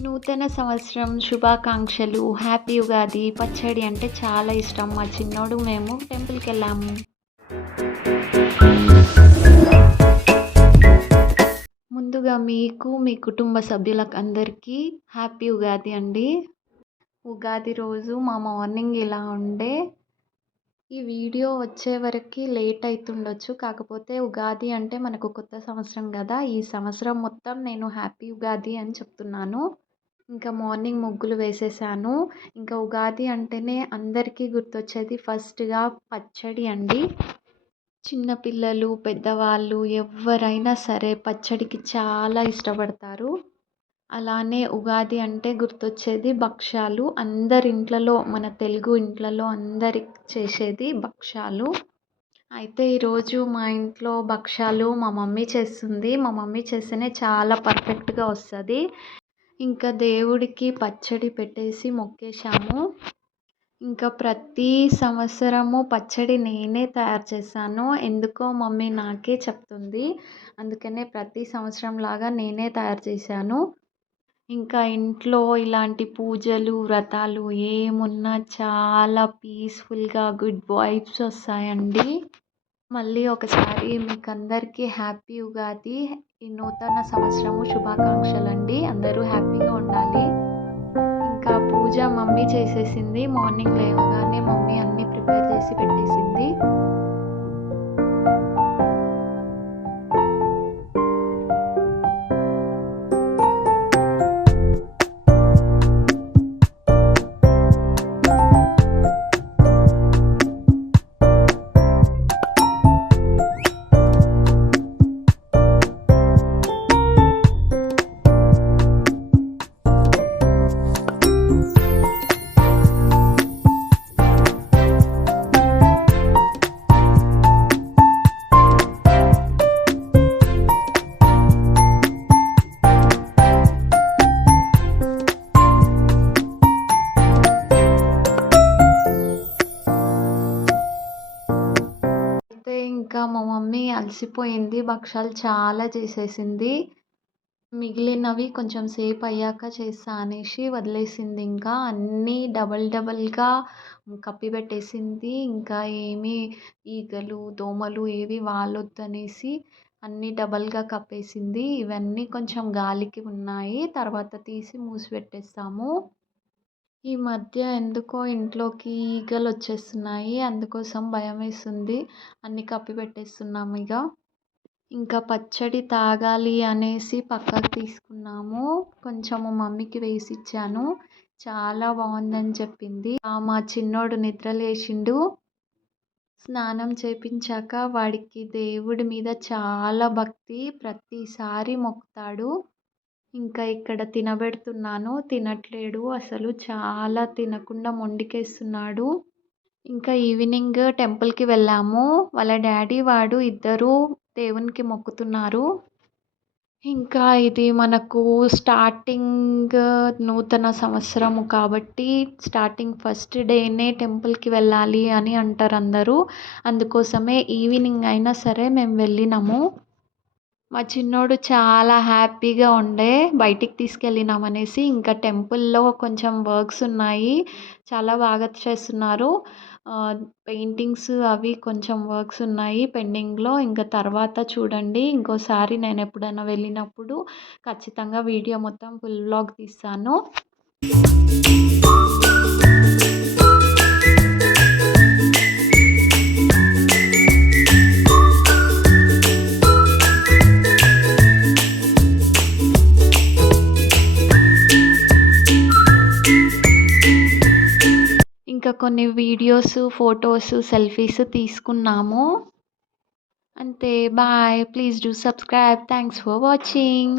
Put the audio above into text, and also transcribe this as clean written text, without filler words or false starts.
నూతన సంవత్సరం శుభాకాంక్షలు. హ్యాపీ ఉగాది. పచ్చడి అంటే చాలా ఇష్టం. మా చిన్నోడు మేము టెంపుల్‌కెళ్ళాము. ముందుగా మీకు, మీ కుటుంబ సభ్యులకు అందరికీ హ్యాపీ ఉగాది అండి. ఉగాది రోజు మా మార్నింగ్ ఇలా ఉండే. ఈ వీడియో వచ్చే వరకి లేట్ అయితుండొచ్చు. కాకపోతే ఉగాది అంటే మనకు కొత్త సంవత్సరం గదా! ఈ సంవత్సరం మొత్తం నేను హ్యాపీ ఉగాది అని చెప్తున్నాను. ఇంకా మార్నింగ్ ముగ్గులు వేసేసాను. ఇంకా ఉగాది అంటేనే అందరికీ గుర్తొచ్చేది ఫస్ట్‌గా పచ్చడి అండి. చిన్న పిల్లలు, పెద్దవాళ్ళు ఎవ్వరైనా సరే పచ్చడికి చాలా ఇష్టపడతారు. అలానే ఉగాది అంటే గుర్తొచ్చేది భక్షాలు. అందరి ఇంట్లలో మన తెలుగు ఇంట్లలో అందరికి చేసేది భక్షాలు. అయితే ఈరోజు మా ఇంట్లో భక్షాలు మా మమ్మీ చేస్తుంది. మా మమ్మీ చేస్తేనే చాలా పర్ఫెక్ట్‌గా వస్తది. ఇంకా దేవుడికి పచ్చడి పెట్టేసి మొక్కేశాము. ఇంకా ప్రతి సంవత్సరము పచ్చడి నేనే తయారు చేశాను. ఎందుకో మమ్మీ నాకే చెప్తుంది. అందుకనే ప్రతి సంవత్సరంలాగా నేనే తయారు చేశాను. ఇంకా ఇంట్లో ఇలాంటి పూజలు, వ్రతాలు ఏమున్నా చాలా పీస్‌ఫుల్‌గా గుడ్ వైబ్స్ వస్తాయండి. మళ్ళీ ఒకసారి మీకందరికీ హ్యాపీ ఉగాది. ఈ నూతన సంవత్సరము శుభాకాంక్షలండి. అందరూ హ్యాపీగా ఉండాలి. ఇంకా పూజ మమ్మీ చేసేసింది. మార్నింగ్ లేవగానే మమ్మీ అన్నీ ప్రిపేర్ చేసి పెట్టేసింది. ఇంకా మా మమ్మీ అలసిపోయింది. భక్షాలు చాలా చేసేసింది. మిగిలినవి కొంచెం సేపు అయ్యాక చేస్తా అనేసి వదిలేసింది. ఇంకా అన్నీ డబల్‌గా కప్పిపెట్టేసింది. ఇంకా ఏమీ ఈగలు, దోమలు ఏవి వాలొద్దనేసి అన్నీ డబల్‌గా కప్పేసింది. ఇవన్నీ కొంచెం గాలికి ఉన్నాయి. తర్వాత తీసి మూసిపెట్టేస్తాము. ఈ మధ్య ఎందుకో ఇంట్లోకి ఈగలొచ్చేస్తున్నాయి. అందుకోసం భయమేస్తుంది. అన్నీ కప్పిపెట్టేస్తున్నాము ఇగ. ఇంకా పచ్చడి తాగాలి అనేసి పక్కకు తీసుకున్నాము. కొంచెము మమ్మీకి వేసిచ్చాను. చాలా బాగుందని చెప్పింది. మా చిన్నోడు నిద్ర లేచిండు. స్నానం చేపించాక వాడికి దేవుడి మీద చాలా భక్తి. ప్రతిసారి మొక్కుతాడు. ఇంకా ఇక్కడ తినబెడుతున్నాను. తినట్లేడు అసలు. చాలా తినకుండా మొండికేస్తున్నాడు. ఇంకా ఈవినింగ్ టెంపుల్‌కి వెళ్ళాము. వాళ్ళ డ్యాడీ వాడు ఇద్దరూ దేవునికి మొక్కుతున్నారు. ఇంకా ఇది మనకు స్టార్టింగ్ నూతన సంవత్సరము కాబట్టి స్టార్టింగ్ ఫస్ట్ డేనే టెంపుల్‌కి వెళ్ళాలి అని అంటారు అందరూ. అందుకోసమే ఈవినింగ్ అయినా సరే మేము వెళ్ళినాము. మా చిన్నోడు చాలా హ్యాపీగా ఉండే. బయటికి తీసుకెళ్ళినామనేసి. ఇంకా టెంపుల్‌లో కొంచెం వర్క్స్ ఉన్నాయి. చాలా బాగా చేస్తున్నారు. పెయింటింగ్స్ అవి కొంచెం వర్క్స్ ఉన్నాయి పెండింగ్‌లో. ఇంకా తర్వాత చూడండి. ఇంకోసారి నేను ఎప్పుడైనా వెళ్ళినప్పుడు ఖచ్చితంగా వీడియో మొత్తం ఫుల్ వ్లాగ్ తీస్తాను. ఇంకా కొన్ని వీడియోస్, ఫోటోస్, సెల్ఫీస్ తీసుకున్నాము. అంతే. Bye. Please do subscribe. Thanks for watching.